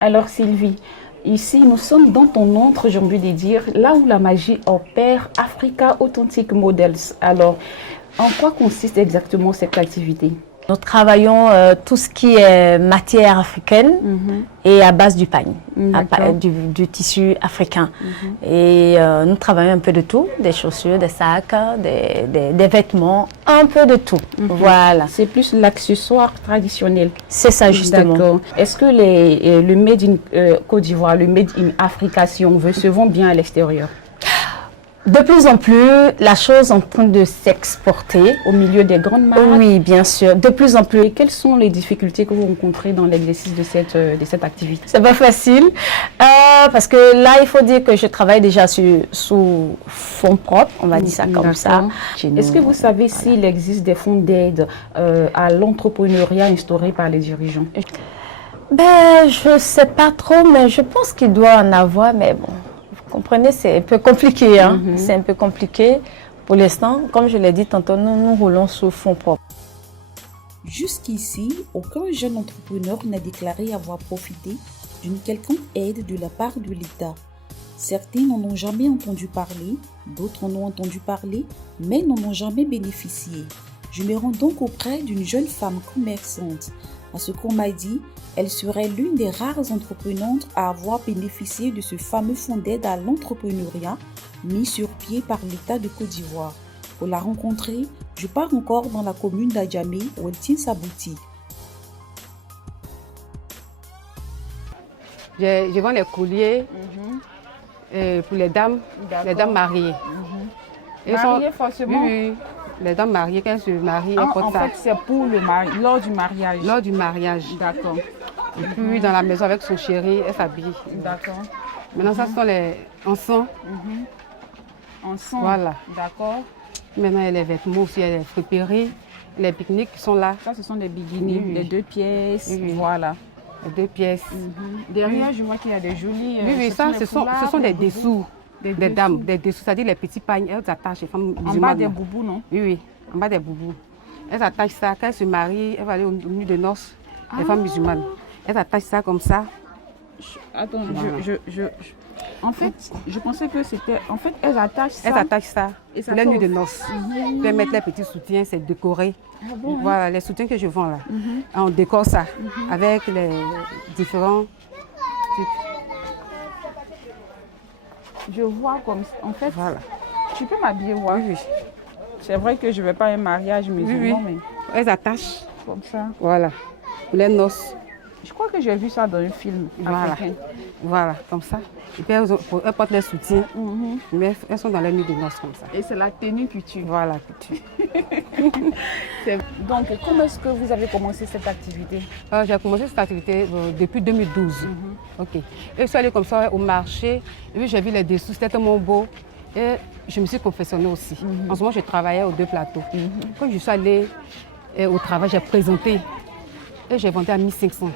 Alors Sylvie, ici nous sommes dans ton entre, j'ai envie de dire, là où la magie opère, Africa Authentic Models. Alors, en quoi consiste exactement cette activité? Nous travaillons tout ce qui est matière africaine et à base du pagne, du tissu africain. Et nous travaillons un peu de tout, des chaussures, des sacs, des vêtements, un peu de tout. Voilà. C'est plus l'accessoire traditionnel. C'est ça justement. D'accord. Est-ce que le Made in Côte d'Ivoire, le Made in Africa, si on veut, se vend bien à l'extérieur? De plus en plus, la chose est en train de s'exporter. Au milieu des grandes marques? Oui, bien sûr. De plus en plus. Et quelles sont les difficultés que vous rencontrez dans l'exercice de cette activité? C'est pas facile. Parce que là, il faut dire que je travaille déjà sous fonds propres, on va dire ça comme ça. Est-ce que vous savez s'il existe des fonds d'aide à l'entrepreneuriat instaurés par les dirigeants? Je ne sais pas trop, mais je pense qu'il doit en avoir, mais bon. Vous comprenez, c'est un peu compliqué. C'est un peu compliqué pour l'instant. Comme je l'ai dit tantôt, nous roulons sous fonds propres. Jusqu'ici, aucun jeune entrepreneur n'a déclaré avoir profité d'une quelconque aide de la part de l'État. Certains n'en ont jamais entendu parler, d'autres en ont entendu parler, mais n'en ont jamais bénéficié. Je me rends donc auprès d'une jeune femme commerçante. À ce qu'on m'a dit, elle serait l'une des rares entreprenantes à avoir bénéficié de ce fameux fonds d'aide à l'entrepreneuriat mis sur pied par l'État de Côte d'Ivoire. Pour la rencontrer, je pars encore dans la commune d'Adjamé où elle tient sa boutique. Je vends les colliers pour les dames mariées. Mariées forcément? Oui, les dames mariées, quand elles se marient, elles portent ça. En fait, c'est pour lors du mariage. Lors du mariage. D'accord. Et puis dans la maison avec son chéri, elle s'habille. D'accord. Maintenant, ça ce sont les encens. Encens. Voilà. D'accord. Maintenant, il y a les vêtements aussi, il y a les friperies, les pique-niques qui sont là. Ça, ce sont des bikinis, les 2 pièces. Voilà. Les 2 pièces. Derrière, je vois qu'il y a des jolis. Oui, ça, ce sont des dessous. Des dames, des dessous, c'est-à-dire les petits pagnes, elles attachent les femmes musulmanes. En bas des boubous, non? Oui, en bas des boubous. Elles attachent ça, quand elles se marient, elles vont aller aux nuits de noces, les femmes musulmanes. Elles attachent ça comme ça. Attends, En fait, je pensais que c'était... En fait, elles attachent ça. Elles attachent ça. Et ça La fait nuit de au- noces. Elles mettent les petits soutiens, c'est décoré. Ah bon, Voilà, les soutiens que je vends là. On décore ça avec les différents types. Je vois comme... En fait, Voilà. tu peux m'habiller, voir. Oui, oui. C'est vrai que je ne vais pas à un mariage musulman, Oui, oui. mais Elles attachent. comme ça. Voilà. Pour les noces. Je crois que j'ai vu ça dans un film Voilà. africain. Voilà, comme ça. Et puis elles portent les soutiens. Mais elles sont dans la nuit de noces comme ça. Et c'est la tenue que tu... Voilà, que tu. Donc, comment est-ce que vous avez commencé cette activité? J'ai commencé cette activité depuis 2012. Ok. Et je suis allée comme ça au marché. Et puis j'ai vu les dessous, c'était tellement beau. Et je me suis confectionnée aussi. En ce moment, je travaillais aux 2 plateaux. Quand je suis allée au travail, j'ai présenté. Et j'ai vendu à 1500.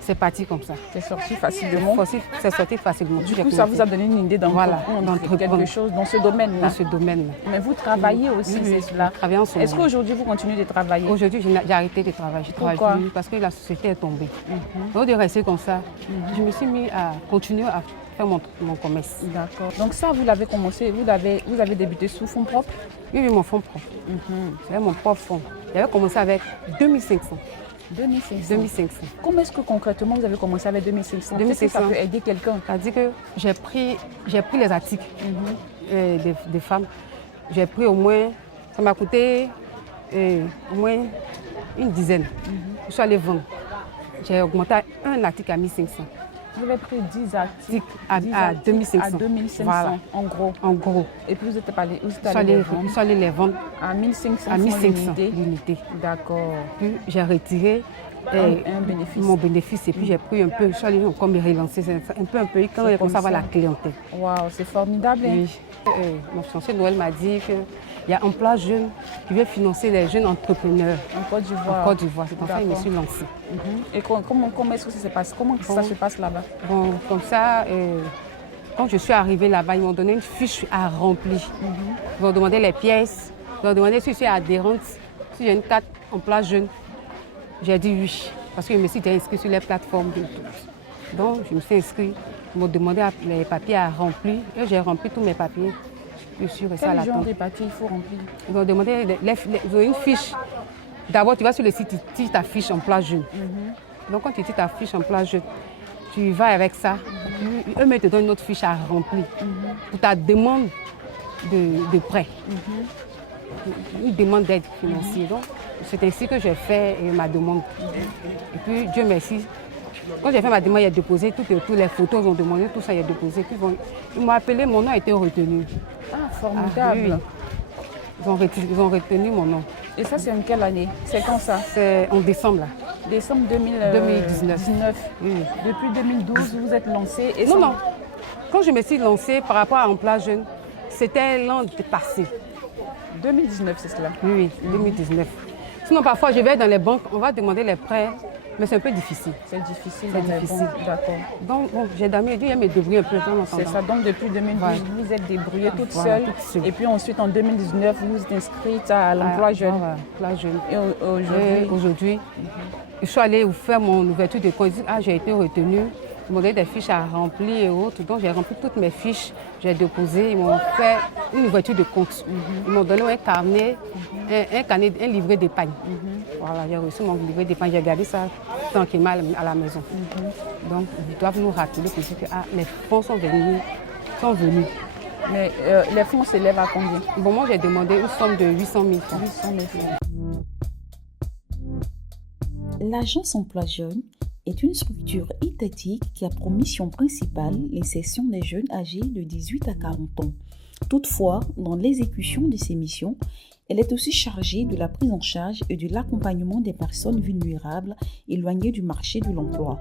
C'est parti comme ça. C'est sorti facilement. C'est sorti facilement. Du coup, ça vous a donné une idée d'entreprendre quelque chose dans ce domaine-là. Dans ce domaine-là. Mais vous travaillez aussi, c'est cela. Est-ce qu'aujourd'hui, vous continuez de travailler? Aujourd'hui, j'ai arrêté de travailler. Je travaille Pourquoi? plus parce que la société est tombée. Au lieu de rester comme ça, je me suis mis à continuer à faire mon commerce. D'accord. Donc ça, vous l'avez commencé, vous avez débuté sous fonds propres? Oui, mon fonds propre. J'avais mon propre fonds. J'avais commencé avec 2500. 2500. Comment est-ce que concrètement vous avez commencé avec 2500? Peut-être que ça peut aider quelqu'un. C'est-à-dire que j'ai pris les articles des femmes. J'ai pris au moins, ça m'a coûté au moins une dizaine. Je suis allée vendre. J'ai augmenté un article à 1500. Vous avez pris 10 articles à 2500. À 2500, voilà. en gros. En gros. Et puis vous êtes allé les vendre à 1500 à 1500 l'unité. D'accord. Puis j'ai retiré un bénéfice. Mon bénéfice et puis j'ai pris un peu, je suis allée encore me relancer un peu quand j'ai commencé à avoir la clientèle. Waouh, c'est formidable. Hein? Oui. Mon fiancé Noël m'a dit qu'il y a un plan jeune qui veut financer les jeunes entrepreneurs. En Côte d'Ivoire. En Côte d'Ivoire, c'est pour ça que je me suis lancée. Et comment est-ce que ça se passe? Comment ça se passe là-bas? Bon, comme ça, quand je suis arrivée là-bas, ils m'ont donné une fiche à remplir. Ils m'ont demandé les pièces, ils m'ont demandé si je suis adhérente, si j'ai une carte emploi jeune. J'ai dit oui, parce que je me suis inscrite sur les plateformes de tout. Donc, je me suis inscrite. Ils m'ont demandé les papiers à remplir et j'ai rempli tous mes papiers. Je suis restée à Quel l'attente. genre de papiers il faut remplir? Ils ont demandé ils ont une fiche. D'abord, tu vas sur le site, tu dis ta fiche emploi jeune. Donc, quand tu dis ta fiche emploi jeune, tu vas avec ça. Eux te donnent une autre fiche à remplir pour ta demande de prêt. Une demande d'aide financière. Donc, c'est ainsi que j'ai fait ma demande. Et puis, Dieu merci. Quand j'ai fait ma demande, il a déposé toutes les photos, ils ont demandé tout ça, il a déposé. Puis, ils m'ont appelé, mon nom a été retenu. Ah, formidable. Oui. Ils ont retenu mon nom. Et ça, c'est en quelle année? C'est quand ça? C'est en décembre. Là. Décembre 2019. Oui. Depuis 2012, vous êtes lancé. Et non. Quand je me suis lancée par rapport à Emploi Jeune, c'était l'an passé. 2019, c'est cela? Oui, 2019. Sinon, parfois, je vais dans les banques, on va demander les prêts, mais c'est un peu difficile. C'est difficile. C'est difficile. D'accord. Donc, bon, j'ai dormi, j'ai me débrouiller un peu. C'est ça. Donc, depuis 2012, ouais. vous êtes débrouillée toute seule. Et puis ensuite, en 2019, vous vous êtes inscrite à l'emploi jeune. L'emploi jeune. Et aujourd'hui, je suis allée faire mon ouverture de compte. J'ai été retenue. Ils m'ont donné des fiches à remplir et autres. Donc, j'ai rempli toutes mes fiches. J'ai déposé. Ils m'ont fait une ouverture de compte. Ils m'ont donné un carnet, un livret d'épargne. Voilà, j'ai reçu mon livret d'épargne. J'ai gardé ça tranquillement à la maison. Donc, ils doivent nous rappeler que les fonds sont venus. Mais les fonds s'élèvent à combien? Bon, moi, j'ai demandé une somme de 800 000 francs. 800 000 francs. L'agence Emploi Jeune est une structure étatique qui a pour mission principale l'insertion des jeunes âgés de 18 à 40 ans. Toutefois, dans l'exécution de ces missions, elle est aussi chargée de la prise en charge et de l'accompagnement des personnes vulnérables éloignées du marché de l'emploi.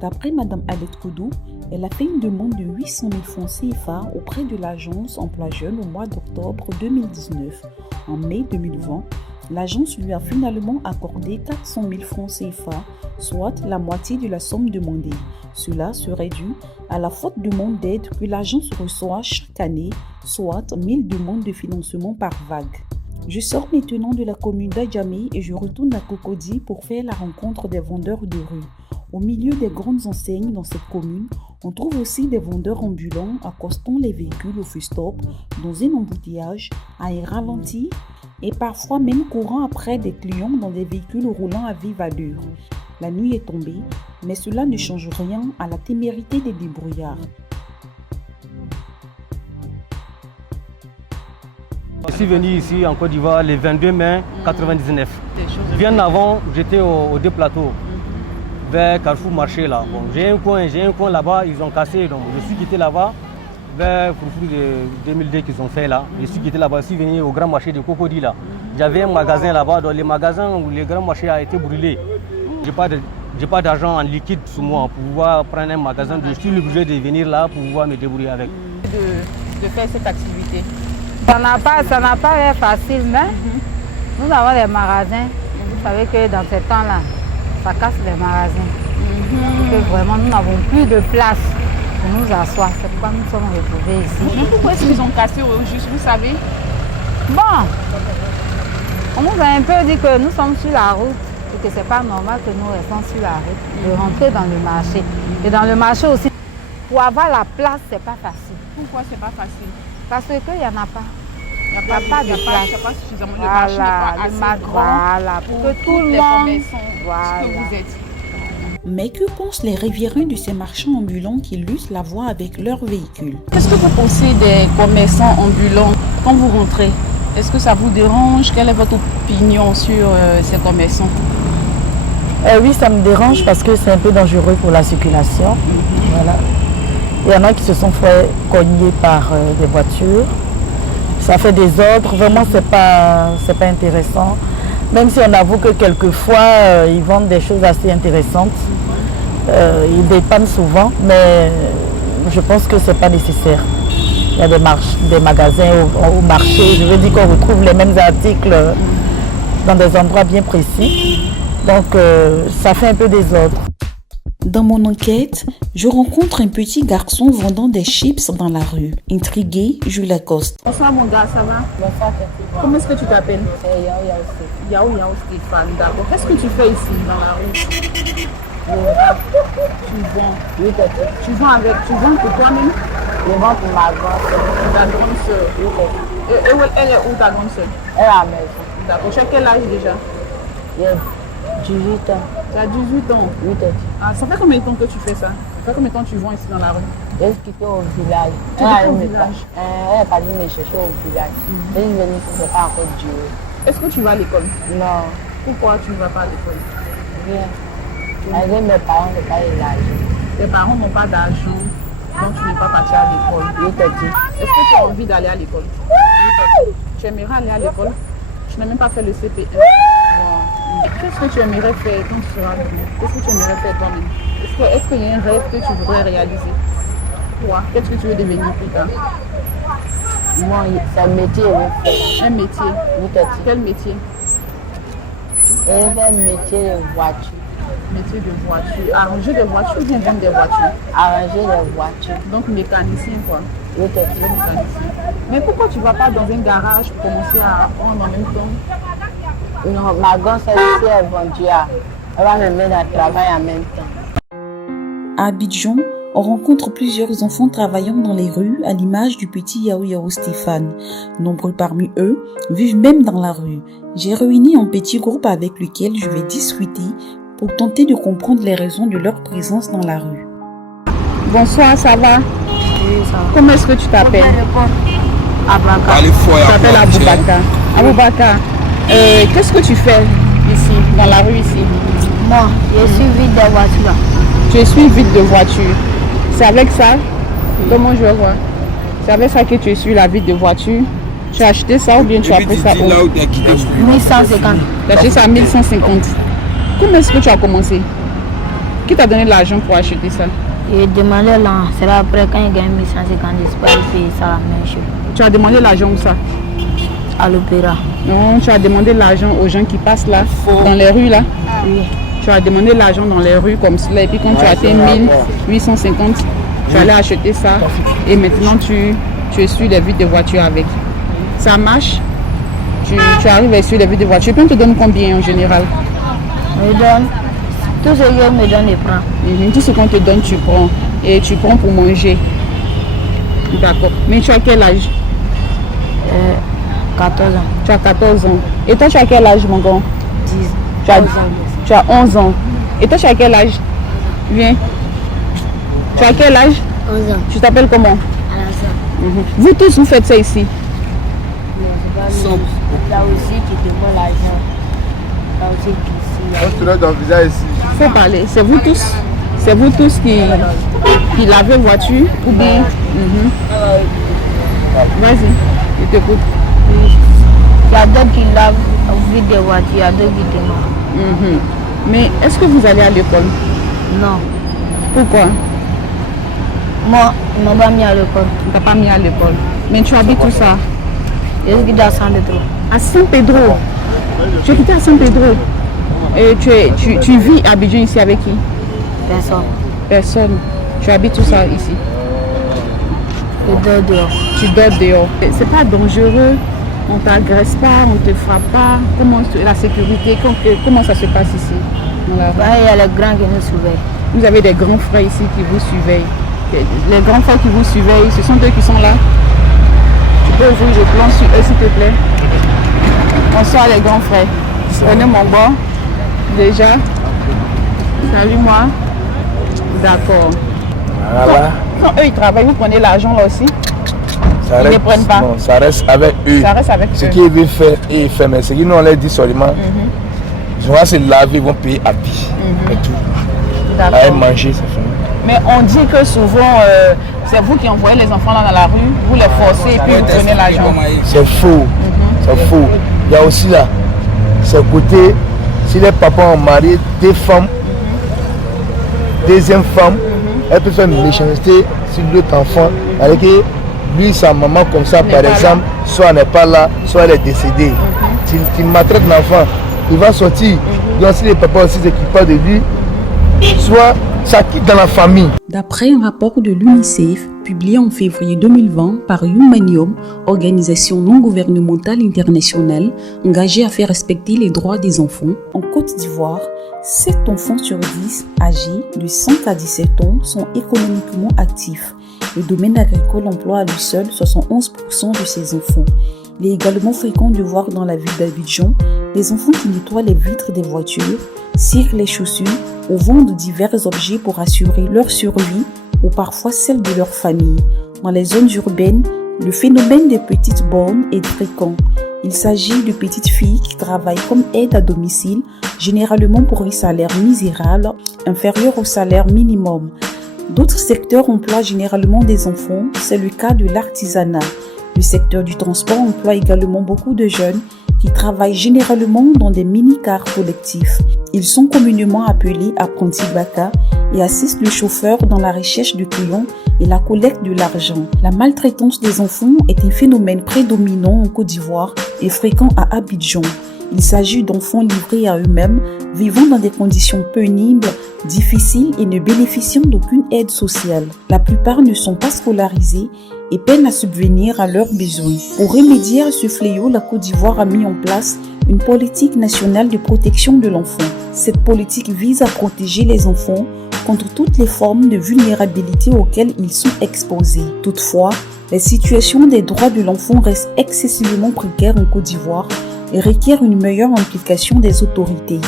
D'après Mme Alette Koudou, elle a fait une demande de 800 000 francs CFA auprès de l'agence Emploi Jeune au mois d'octobre 2019. En mai 2020, l'agence lui a finalement accordé 400 000 francs CFA, soit la moitié de la somme demandée. Cela serait dû à la forte demande d'aide que l'agence reçoit chaque année, soit 1000 demandes de financement par vague. Je sors maintenant de la commune d'Adjamé et je retourne à Cocody pour faire la rencontre des vendeurs de rue. Au milieu des grandes enseignes dans cette commune, On trouve aussi des vendeurs ambulants accostant les véhicules au feu stop dans un embouteillage à un ralenti et parfois même courant après des clients dans des véhicules roulant à vive allure. La nuit est tombée, mais cela ne change rien à la témérité des débrouillards. Je suis venu ici en Côte d'Ivoire le 22 mai 1999. Bien avant, j'étais au deux plateaux, vers Carrefour Marché là. Bon, j'ai un coin là-bas, ils ont cassé, donc je suis quitté là-bas, vers Foufou de 2002 qu'ils ont fait là. Je suis quitté là-bas, je suis venu au grand marché de Cocody là. J'avais un magasin là-bas, dans les magasins où le grand marché a été brûlé. J'ai pas d'argent en liquide sur moi pour pouvoir prendre un magasin. Je suis obligé de venir là pour pouvoir me débrouiller avec. De faire cette activité. Ça n'a pas l'air facile, mais nous avons des magasins. Vous savez que dans ces temps-là, ça casse les magasins. Que vraiment, nous n'avons plus de place pour nous asseoir. C'est pourquoi nous sommes retrouvés ici. Pourquoi est-ce qu'ils ont cassé au juste, vous savez? Bon, on nous a un peu dit que nous sommes sur la route et que ce n'est pas normal que nous restons sur la route, de rentrer dans le marché. Et dans le marché aussi, pour avoir la place, ce n'est pas facile. Pourquoi ce n'est pas facile? Parce qu'il n'y en a pas. Il n'y a pas de place. Il n'y a pas suffisamment de marché, n'est pas assez grand pour que tout le monde ce que vous êtes. Mais que pensent les riverains de ces marchands ambulants qui lussent la voie avec leurs véhicules? Qu'est-ce que vous pensez des commerçants ambulants quand vous rentrez? Est-ce que ça vous dérange? Quelle est votre opinion sur ces commerçants? Oui, ça me dérange parce que c'est un peu dangereux pour la circulation. Voilà. Il y en a qui se sont fait cogner par des voitures. Ça fait des ordres. Vraiment, c'est pas intéressant. Même si on avoue que quelquefois, ils vendent des choses assez intéressantes. Ils dépannent souvent, mais je pense que ce n'est pas nécessaire. Il y a des magasins au marché. Je veux dire qu'on retrouve les mêmes articles dans des endroits bien précis. Donc, ça fait un peu désordre. Dans mon enquête, je rencontre un petit garçon vendant des chips dans la rue. Intrigué, je l'accoste. Bonsoir mon gars, ça va? Bonsoir. Comment est-ce que tu t'appelles? Yao Stéphane, d'accord. Qu'est-ce que tu fais ici dans la rue? Tu vends? Oui, tu vends pour toi-même? Je vends pour ma grande soeur. Ta grande soeur? Oui. Et elle est où ta grande soeur? Elle est à la maison. D'accord. Tu as quel âge déjà? J'ai 18 ans. Tu as 18 ans? Oui, Ah, ça fait combien de temps que tu fais ça? Ça fait combien de temps que tu vends ici dans la rue? J'ai quitté au village. Tu es au village? Elle est partie me chercher au village. Elle est venue, ce n'est pas encore Dieu. Est-ce que tu vas à l'école? Non. Pourquoi tu ne vas pas à l'école? Bien. Avec mes parents, je n'ai pas l'argent. Tes parents n'ont pas d'argent, donc tu n'es pas parti à l'école. Oui, est-ce que tu as envie d'aller à l'école? Oui, tu aimerais aller à l'école? Tu n'as même pas fait le CPE. Qu'est-ce que tu aimerais faire quand tu seras grand? Qu'est-ce que tu aimerais faire toi-même? Est-ce qu'il y a un rêve que tu voudrais réaliser? Quoi? Qu'est-ce que tu veux devenir plus tard? Moi, c'est un métier. Un métier? Oui, quel métier? Un métier de voiture. Métier de voiture. Arranger des voitures ou bien vendre des voitures? Arranger des voitures. Donc mécanicien quoi? Oui, mécanicien. Mais pourquoi tu ne vas pas dans un garage pour commencer à apprendre en même temps? Non, ma grande soeur ici est vendue. Elle va me mettre à travailler en même temps. À Abidjan, on rencontre plusieurs enfants travaillant dans les rues à l'image du petit Yao Stéphane. Nombreux parmi eux vivent même dans la rue. J'ai réuni un petit groupe avec lequel je vais discuter pour tenter de comprendre les raisons de leur présence dans la rue. Bonsoir, ça va? Oui, ça va. Comment est-ce que tu t'appelles? Aboubacar. Tu t'appelles Aboubacar. Aboubacar, qu'est-ce que tu fais ici, dans la rue ici? Moi, je suis vide de voiture. Je suis vide de voiture. C'est avec ça? Comment je vois? C'est avec ça que tu es sur la vide de voiture? Tu as acheté ça ou bien tu as pris ça où? 1150. Tu as acheté ça à 1150. Comment est-ce que tu as commencé? Qui t'a donné l'argent pour acheter ça? J'ai demandé là, c'est là après quand il gagne 1150, j'espère payer ça la même chose. Tu as demandé l'argent où ça? À l'opéra. Non, tu as demandé l'argent aux gens qui passent là, dans les rues là? Oui. Tu as demandé l'argent dans les rues comme cela et puis quand tu as atteint 1850, tu allais acheter ça et maintenant tu es sur les vides de voiture avec. Ça marche? Tu arrives sur les vides de voiture, puis on te donne combien en général? On me donne Tout ce qu'on me donne, je prends. Tout ce qu'on te donne, tu prends. Et tu prends pour manger. D'accord. Mais tu as quel âge? 14 ans. Tu as 14 ans. Et toi, tu as quel âge, mon grand? 10. Tu as 11 ans. Et toi, tu as quel âge? Viens. Tu as quel âge? 11 ans. Tu t'appelles comment? Alassane. Vous tous, vous faites ça ici? Là aussi qui demande l'argent. Là aussi qui Tu l'as dans le visage ici. Il faut parler. C'est vous tous qui lavez voiture ou bien? Vas-y, je t'écoute. Il y a d'autres qui lavent au vide des voitures, il y a d'autres qui demandent. Mais est-ce que vous allez à l'école? Non. Pourquoi? Moi, ils ne m'ont pas mis à l'école. Tu t'as pas mis à l'école. Mais tu habites où ça? Je suis à San Pedro. À San Pedro? Tu es quitté à San Pedro? Et tu vis à Abidjan ici avec qui? Personne. Personne. Tu habites où ça ici? Je dors dehors. Tu dors dehors. C'est pas dangereux? On t'agresse pas, on te frappe pas? Comment la sécurité, comment ça se passe ici? Il y a les grands qui nous surveillent. Vous avez des grands frères ici qui vous surveillent. Les grands frères qui vous surveillent, ce sont eux qui sont là? Tu peux ouvrir le plan sur eux s'il te plaît? Bonsoir les grands frères. Prenez mon bord. Déjà. Salut moi. D'accord. Voilà. Quand eux ils travaillent, vous prenez l'argent là aussi? Ça Ils ne prennent pas. Non, ça reste avec eux. Ça reste avec ce eux. qu'ils veulent faire, ils font. Mais ce qu'ils nous on leur dit seulement, ils vont se laver, ils vont payer à vie. Et tout. À manger, c'est fini. Mais on dit que souvent, c'est vous qui envoyez les enfants là dans la rue, vous les forcez et puis vous prenez l'argent. C'est faux. C'est faux. Il y a aussi là, ce côté, si les papas ont marié deux femmes, deuxième femme, elle peut faire une méchanceté sur l'autre enfant. Avec lui, sa maman comme ça, par exemple, soit elle n'est pas là, soit elle est décédée. Tu maltraites l'enfant, il va sortir. Donc si les papas aussi s'occupent pas de lui, soit ça quitte dans la famille. D'après un rapport de l'UNICEF publié en février 2020 par Humanium, organisation non gouvernementale internationale engagée à faire respecter les droits des enfants, en Côte d'Ivoire, 7 enfants sur 10 âgés de 5 à 17 ans sont économiquement actifs. Le domaine agricole emploie à lui seul 71% de ces enfants. Il est également fréquent de voir dans la ville d'Abidjan des enfants qui nettoient les vitres des voitures, cirent les chaussures ou vendent divers objets pour assurer leur survie ou parfois celle de leur famille. Dans les zones urbaines, le phénomène des petites bornes est fréquent. Il s'agit de petites filles qui travaillent comme aides à domicile, généralement pour un salaire misérable, inférieur au salaire minimum. D'autres secteurs emploient généralement des enfants, c'est le cas de l'artisanat. Le secteur du transport emploie également beaucoup de jeunes qui travaillent généralement dans des mini-cars collectifs. Ils sont communément appelés apprentis baka et assistent le chauffeur dans la recherche de clients et la collecte de l'argent. La maltraitance des enfants est un phénomène prédominant en Côte d'Ivoire et fréquent à Abidjan. Il s'agit d'enfants livrés à eux-mêmes, vivant dans des conditions pénibles, difficiles et ne bénéficiant d'aucune aide sociale. La plupart ne sont pas scolarisés et peinent à subvenir à leurs besoins. Pour remédier à ce fléau, la Côte d'Ivoire a mis en place une politique nationale de protection de l'enfant. Cette politique vise à protéger les enfants contre toutes les formes de vulnérabilité auxquelles ils sont exposés. Toutefois, les situations des droits de l'enfant restent excessivement précaires en Côte d'Ivoire et requiert une meilleure implication des autorités.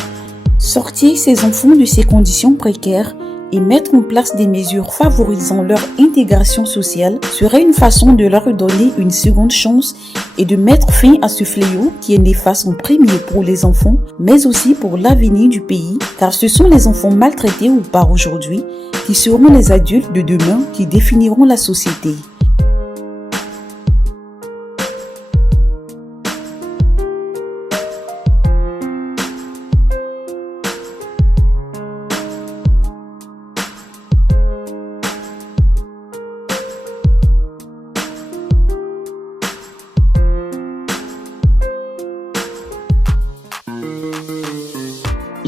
Sortir ces enfants de ces conditions précaires et mettre en place des mesures favorisant leur intégration sociale serait une façon de leur donner une seconde chance et de mettre fin à ce fléau qui est néfaste en premier pour les enfants, mais aussi pour l'avenir du pays, car ce sont les enfants maltraités ou pas aujourd'hui qui seront les adultes de demain qui définiront la société.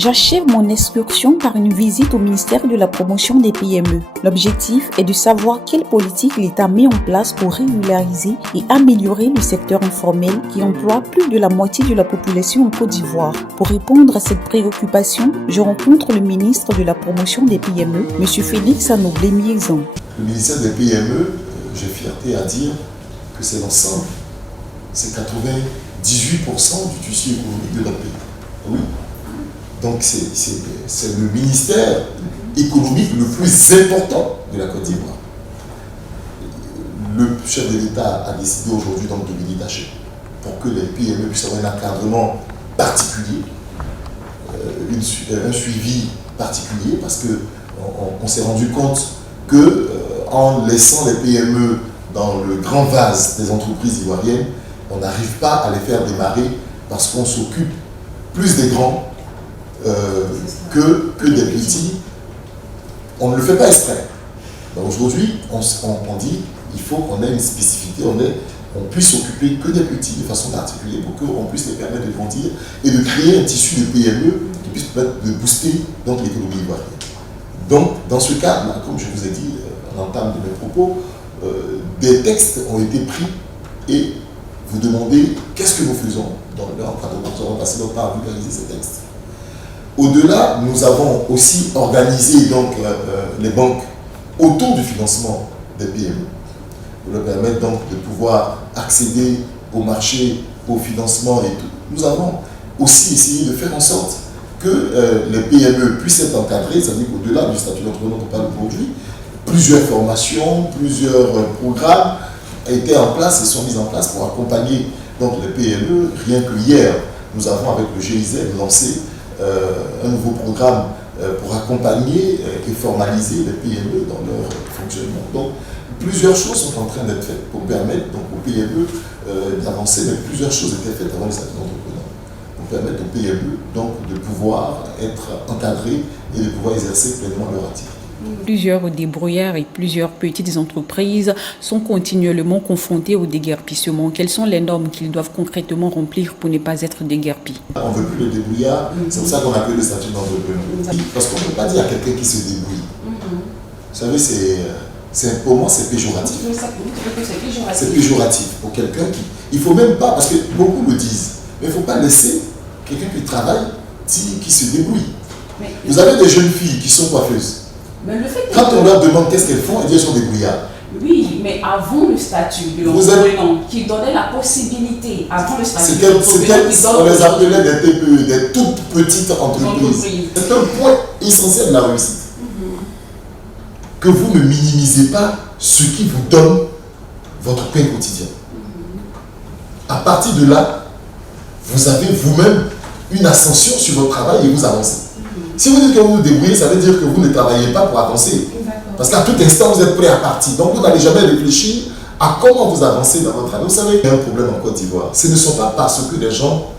J'achève mon excursion par une visite au ministère de la promotion des PME. L'objectif est de savoir quelle politique l'État met en place pour régulariser et améliorer le secteur informel qui emploie plus de la moitié de la population en Côte d'Ivoire. Pour répondre à cette préoccupation, je rencontre le ministre de la promotion des PME, M. Félix Anoblé-Miezan. Le ministère des PME, j'ai fierté à dire que c'est l'ensemble, c'est 98% du tissu économique de notre pays. Oui. Donc c'est le ministère économique le plus important de la Côte d'Ivoire. Le chef de l'État a décidé aujourd'hui donc de me détacher pour que les PME puissent avoir un encadrement particulier, un suivi particulier, parce qu'on s'est rendu compte que en laissant les PME dans le grand vase des entreprises ivoiriennes, on n'arrive pas à les faire démarrer parce qu'on s'occupe plus des grands que des petits. On ne le fait pas exprès. Aujourd'hui, on dit il faut qu'on ait une spécificité, on puisse s'occuper que des petits de façon particulière pour qu'on puisse les permettre de grandir et de créer un tissu de PME qui puisse permettre de booster l'économie ivoirienne. Donc, dans ce cadre-là, comme je vous ai dit en entame de mes propos, des textes ont été pris et vous demandez qu'est-ce que nous faisons dans leur encadrement. Nous avons passé notre temps à vulgariser ces textes. Au-delà, nous avons aussi organisé donc, les banques autour du financement des PME pour leur permettre donc de pouvoir accéder au marché, au financement et tout. Nous avons aussi essayé de faire en sorte que les PME puissent être encadrées, c'est-à-dire qu'au-delà du statut d'entrepreneur dont on parle aujourd'hui, plusieurs formations, plusieurs programmes étaient en place et sont mis en place pour accompagner donc, les PME. Rien que hier, nous avons avec le GIZ lancé un nouveau programme pour accompagner et formaliser les PME dans leur fonctionnement. Donc, plusieurs choses sont en train d'être faites pour permettre donc, aux PME d'avancer, mais plusieurs choses étaient faites avant le statut d'entrepreneur, pour permettre aux PME donc, de pouvoir être encadrées et de pouvoir exercer pleinement leur activité. Plusieurs débrouillards et plusieurs petites entreprises sont continuellement confrontées au déguerpissement. Quelles sont les normes qu'ils doivent concrètement remplir pour ne pas être déguerpis? On ne veut plus le débrouillard, c'est pour ça qu'on appelle le statut d'entrepreneur. Parce qu'on ne peut pas dire à quelqu'un qui se débrouille. Vous savez, pour moi, c'est péjoratif. C'est péjoratif pour quelqu'un qui... Il ne faut même pas, parce que beaucoup le disent, mais il ne faut pas laisser quelqu'un qui travaille dire qu'il se débrouille. Vous avez des jeunes filles qui sont coiffeuses. Mais le fait quand on leur demande qu'est-ce qu'elles font, elles disent qu'elles sont débrouillardes. Oui, mais avant le statut de l'entrepreneur, qui donnait la possibilité, avant le statut de l'entrepreneur, on les appelait des TPE, des toutes petites entreprises. C'est un point essentiel de la réussite. Que vous ne minimisez pas ce qui vous donne votre pain quotidien. À partir de là, vous avez vous-même une ascension sur votre travail et vous avancez. Si vous dites que vous vous débrouillez, ça veut dire que vous ne travaillez pas pour avancer. Parce qu'à tout instant, vous êtes prêt à partir. Donc, vous n'allez jamais réfléchir à comment vous avancez dans votre travail. Vous savez, il y a un problème en Côte d'Ivoire. Ce ne sont pas parce que les gens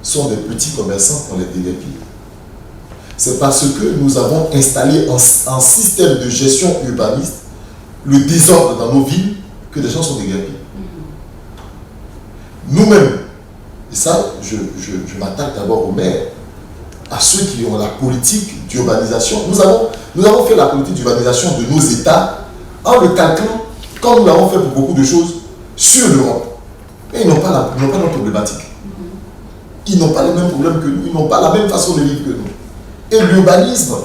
sont des petits commerçants qu'on les déguerpille. C'est parce que nous avons installé un système de gestion urbaniste, le désordre dans nos villes, que les gens sont déguerpillés. Nous-mêmes, et ça, je m'attaque d'abord aux maires, à ceux qui ont la politique d'urbanisation. Nous avons fait la politique d'urbanisation de nos États en le calquant, comme nous l'avons fait pour beaucoup de choses, sur l'Europe. Mais ils n'ont pas la même problématique. Ils n'ont pas les mêmes problèmes que nous, ils n'ont pas la même façon de vivre que nous. Et l'urbanisme,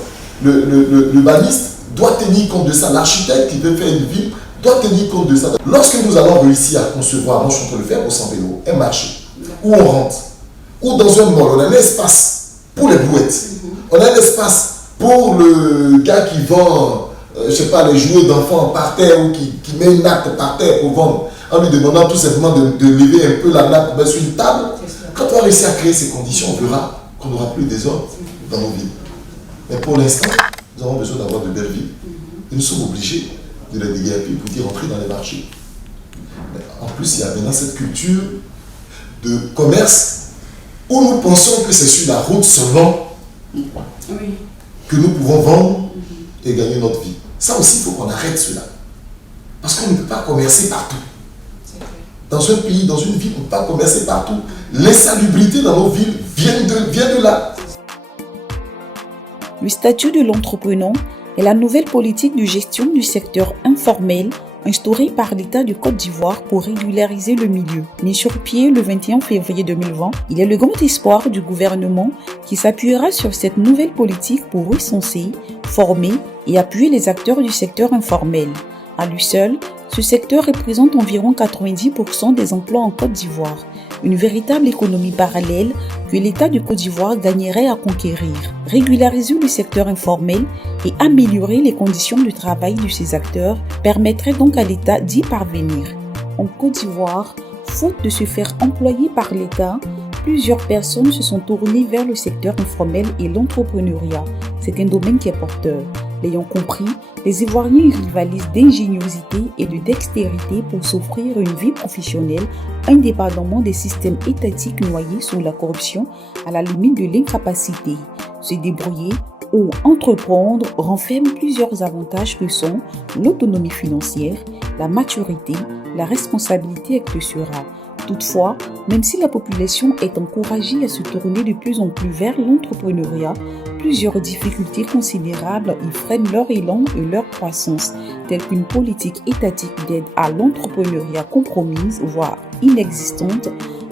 l'urbaniste doit tenir compte de ça. L'architecte qui veut faire une ville doit tenir compte de ça. Lorsque nous allons réussir à concevoir, moi je suis en train de le faire au Sambélo, un marché, où on rentre, ou dans un mall, on a un espace pour les brouettes, on a un espace pour le gars qui vend, je sais pas, les jouets d'enfants par terre ou qui met une nappe par terre pour vendre, en lui demandant tout simplement de lever un peu la nappe sur une table. Quand on va réussir à créer ces conditions, on verra qu'on n'aura plus de désordre dans nos villes. Mais pour l'instant, nous avons besoin d'avoir de belles villes. Et nous sommes obligés de les déguerpir pour y rentrer dans les marchés. Mais en plus, il y a maintenant cette culture de commerce où nous pensons que c'est sur la route seulement que nous pouvons vendre et gagner notre vie. Ça aussi, il faut qu'on arrête cela. Parce qu'on ne peut pas commercer partout. Dans un pays, dans une ville, on ne peut pas commercer partout. L'insalubrité dans nos villes vient de là. le statut de l'entrepreneur et la nouvelle politique de gestion du secteur informel instaurée par l'État de Côte d'Ivoire pour régulariser le milieu. Mis sur pied le 21 février 2020, il est le grand espoir du gouvernement qui s'appuiera sur cette nouvelle politique pour recenser, former et appuyer les acteurs du secteur informel. À lui seul, ce secteur représente environ 90% des emplois en Côte d'Ivoire, une véritable économie parallèle que l'État de Côte d'Ivoire gagnerait à conquérir. Régulariser le secteur informel et améliorer les conditions de travail de ces acteurs permettrait donc à l'État d'y parvenir. En Côte d'Ivoire, faute de se faire employer par l'État, plusieurs personnes se sont tournées vers le secteur informel et l'entrepreneuriat. C'est un domaine qui est porteur. L'ayant compris, les Ivoiriens rivalisent d'ingéniosité et de dextérité pour s'offrir une vie professionnelle indépendamment des systèmes étatiques noyés sous la corruption à la limite de l'incapacité. Se débrouiller ou entreprendre renferme plusieurs avantages que sont l'autonomie financière, la maturité, la responsabilité etc. Toutefois, même si la population est encouragée à se tourner de plus en plus vers l'entrepreneuriat, plusieurs difficultés considérables y freinent leur élan et leur croissance, telles qu'une politique étatique d'aide à l'entrepreneuriat compromise, voire inexistante,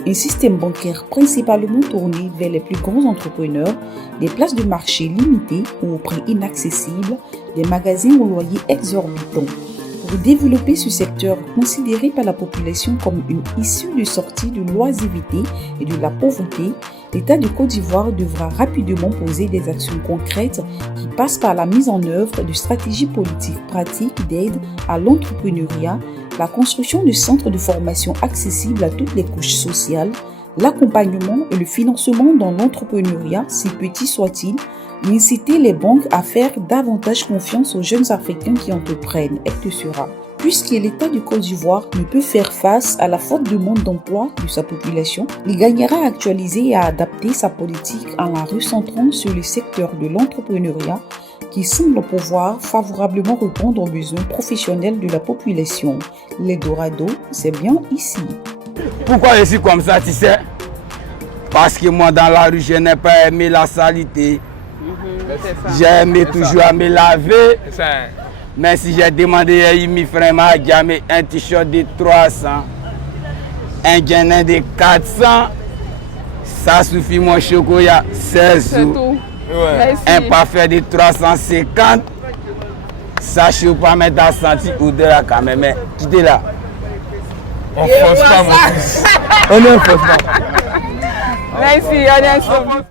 un système bancaire principalement tourné vers les plus grands entrepreneurs, des places de marché limitées ou au prix inaccessible, des magasins au loyer exorbitant. Pour développer ce secteur considéré par la population comme une issue de sortie de l'oisiveté et de la pauvreté, l'État de Côte d'Ivoire devra rapidement poser des actions concrètes qui passent par la mise en œuvre de stratégies politiques pratiques d'aide à l'entrepreneuriat, la construction de centres de formation accessibles à toutes les couches sociales, l'accompagnement et le financement dans l'entrepreneuriat, si petit soit-il, et inciter les banques à faire davantage confiance aux jeunes Africains qui entreprennent, etc. Puisque l'État du Côte d'Ivoire ne peut faire face à la forte demande d'emploi de sa population, il gagnera à actualiser et à adapter sa politique en la recentrant sur le secteur de l'entrepreneuriat qui semble pouvoir favorablement répondre aux besoins professionnels de la population. L'Eldorado, c'est bien ici. Pourquoi je suis comme ça, tu sais? Parce que moi, dans la rue, je n'ai pas aimé la saleté. J'ai aimé toujours à me laver. Mais si j'ai demandé à mes frères, un t-shirt de 300, un gainin de 400, ça suffit mon chocolat, 16 sous. Un parfait de 350, ça je ne peux pas mettre à sentir ou de là quand même. Mais quittez là. On ne force pas, mon fils. On ne force pas. Merci, on est